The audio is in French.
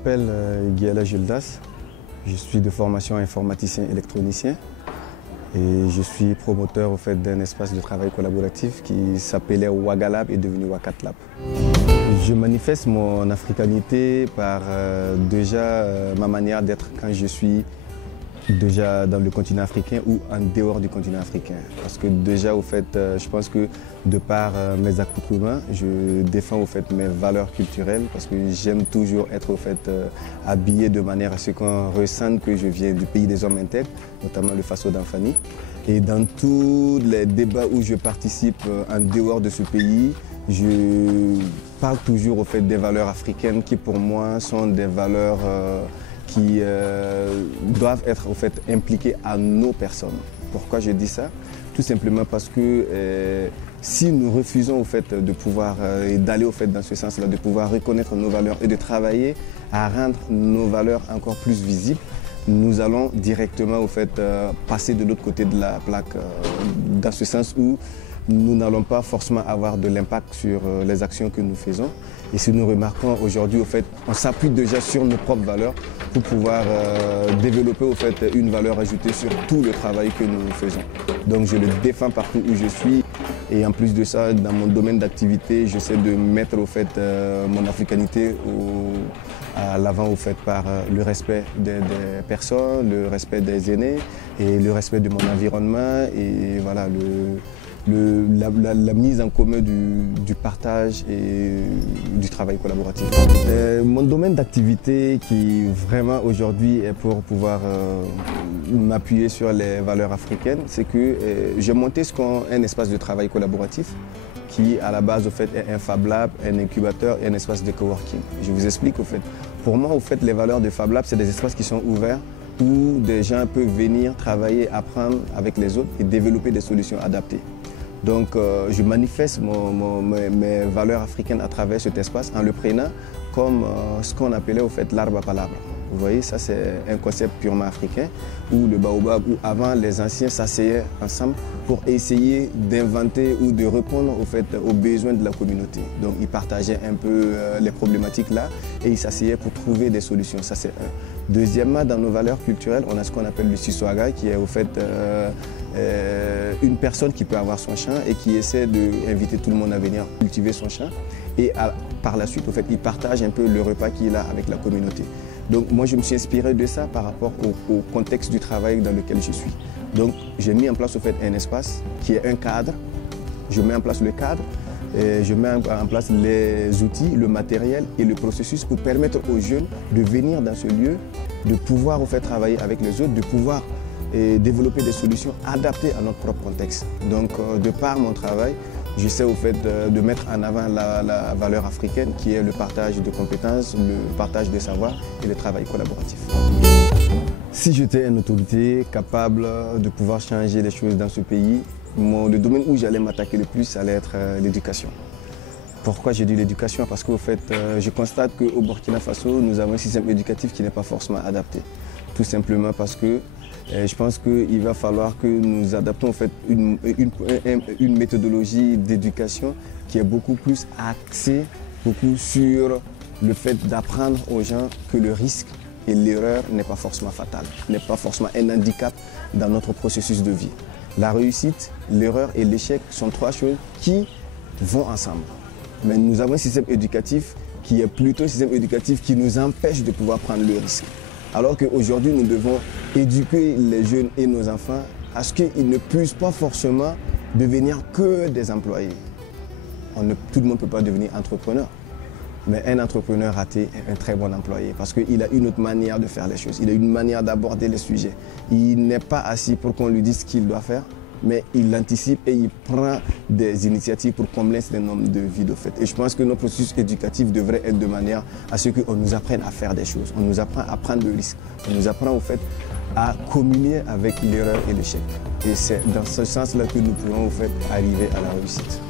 m'appelle Guiala Gildas, je suis de formation informaticien électronicien et je suis promoteur au fait d'un espace de travail collaboratif qui s'appelait Wagalab et est devenu Wakatlab. Je manifeste mon africanité par déjà ma manière d'être quand je suis déjà dans le continent africain ou en dehors du continent africain. Parce que déjà, au fait, je pense que de par mes accoutrements, je défends au fait mes valeurs culturelles parce que j'aime toujours être au fait habillé de manière à ce qu'on ressente que je viens du pays des hommes intègres, notamment le Faso d'Anfani. Et dans tous les débats où je participe en dehors de ce pays, je parle toujours au fait des valeurs africaines qui pour moi sont des valeurs qui doivent être au fait impliquées à nos personnes. Pourquoi je dis ça? Tout simplement parce que si nous refusons au fait de pouvoir d'aller au fait dans ce sens-là, de pouvoir reconnaître nos valeurs et de travailler à rendre nos valeurs encore plus visibles, nous allons directement au fait passer de l'autre côté de la plaque dans ce sens où nous n'allons pas forcément avoir de l'impact sur les actions que nous faisons. Et si nous remarquons aujourd'hui, au fait, on s'appuie déjà sur nos propres valeurs pour pouvoir développer au fait, une valeur ajoutée sur tout le travail que nous faisons. Donc je le défends partout où je suis. Et en plus de ça, dans mon domaine d'activité, j'essaie de mettre au fait, mon africanité à l'avant au fait, par le respect des personnes, le respect des aînés et le respect de mon environnement. Et voilà, la mise en commun du partage et du travail collaboratif. Mon domaine d'activité qui vraiment aujourd'hui est pour pouvoir m'appuyer sur les valeurs africaines, c'est que j'ai monté un espace de travail collaboratif qui à la base au fait, est un Fab Lab, un incubateur et un espace de coworking. Je vous explique au fait. Pour moi au fait, les valeurs de Fab Lab, c'est des espaces qui sont ouverts où des gens peuvent venir travailler, apprendre avec les autres et développer des solutions adaptées. Donc je manifeste mes valeurs africaines à travers cet espace en le prenant comme ce qu'on appelait au fait l'arbre à palabre. Vous voyez, ça c'est un concept purement africain où le baobab, où avant les anciens s'asseyaient ensemble pour essayer d'inventer ou de répondre au fait, aux besoins de la communauté. Donc ils partageaient un peu les problématiques là et ils s'asseyaient pour trouver des solutions. Ça c'est un. Deuxièmement, dans nos valeurs culturelles, on a ce qu'on appelle le siswaga qui est au fait une personne qui peut avoir son champ et qui essaie d'inviter tout le monde à venir cultiver son champ. Et par la suite, au fait, il partage un peu le repas qu'il a avec la communauté. Donc moi, je me suis inspiré de ça par rapport au contexte du travail dans lequel je suis. Donc j'ai mis en place au fait un espace qui est un cadre. Je mets en place le cadre, et je mets en place les outils, le matériel et le processus pour permettre aux jeunes de venir dans ce lieu, de pouvoir au fait travailler avec les autres, de pouvoir développer des solutions adaptées à notre propre contexte. Donc de par mon travail, j'essaie au fait de mettre en avant la valeur africaine qui est le partage de compétences, le partage de savoir et le travail collaboratif. Si j'étais une autorité capable de pouvoir changer les choses dans ce pays, le domaine où j'allais m'attaquer le plus, ça allait être l'éducation. Pourquoi j'ai dit l'éducation? Parce qu'au fait, je constate qu'au Burkina Faso, nous avons un système éducatif qui n'est pas forcément adapté. Tout simplement parce que je pense qu'il va falloir que nous adaptons en fait, une méthodologie d'éducation qui est beaucoup plus axée sur le fait d'apprendre aux gens que le risque et l'erreur n'est pas forcément fatale, n'est pas forcément un handicap dans notre processus de vie. La réussite, l'erreur et l'échec sont trois choses qui vont ensemble. Mais nous avons un système éducatif qui est plutôt un système éducatif qui nous empêche de pouvoir prendre le risque. Alors qu'aujourd'hui, nous devons éduquer les jeunes et nos enfants à ce qu'ils ne puissent pas forcément devenir que des employés. Tout le monde ne peut pas devenir entrepreneur. Mais un entrepreneur raté est un très bon employé parce qu'il a une autre manière de faire les choses. Il a une manière d'aborder les sujets. Il n'est pas assis pour qu'on lui dise ce qu'il doit faire, mais il anticipe et il prend des initiatives pour combler un certain nombre de vies de fait. Et je pense que nos processus éducatifs devraient être de manière à ce qu'on nous apprenne à faire des choses. On nous apprend à prendre le risque. On nous apprend au fait à communier avec l'erreur et l'échec. Et c'est dans ce sens-là que nous pourrons au fait arriver à la réussite.